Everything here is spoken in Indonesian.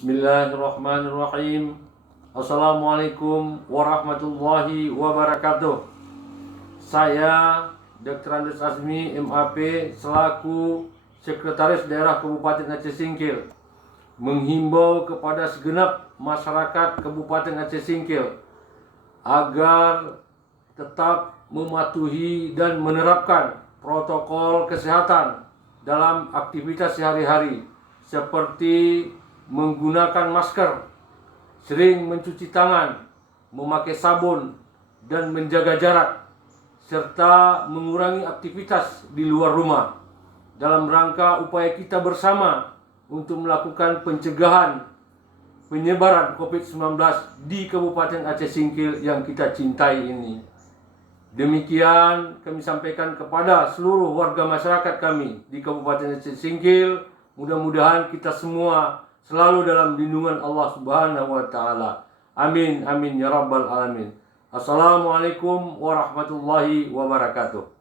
Bismillahirrahmanirrahim. Assalamualaikum warahmatullahi wabarakatuh. Saya Dr. Andes Azmi, MAP, selaku Sekretaris Daerah Kabupaten Aceh Singkil, menghimbau kepada segenap masyarakat Kabupaten Aceh Singkil agar tetap mematuhi dan menerapkan protokol kesehatan dalam aktivitas sehari-hari, seperti menggunakan masker, sering mencuci tangan, memakai sabun, dan menjaga jarak, serta mengurangi aktivitas di luar rumah dalam rangka upaya kita bersama untuk melakukan pencegahan penyebaran COVID-19 di Kabupaten Aceh Singkil yang kita cintai ini. Demikian kami sampaikan kepada seluruh warga masyarakat kami di Kabupaten Aceh Singkil. Mudah-mudahan kita semua selalu dalam lindungan Allah Subhanahu wa Ta'ala. Amin, amin ya Rabbal Alamin. Assalamualaikum warahmatullahi wabarakatuh.